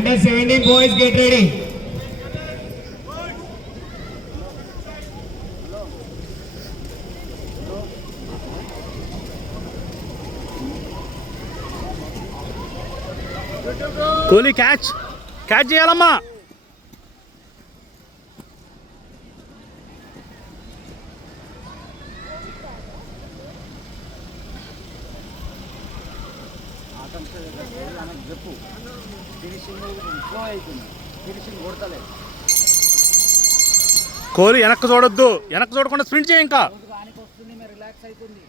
Under 17 boys, get ready. Kohli catch చేయాలమ్మా. కోహ్లీ వెనక్కి చూడొద్దు, వెనక్కి చూడకుండా స్ప్రింట్ చేయి. ఇంకా రిలాక్స్ అయిపోయింది.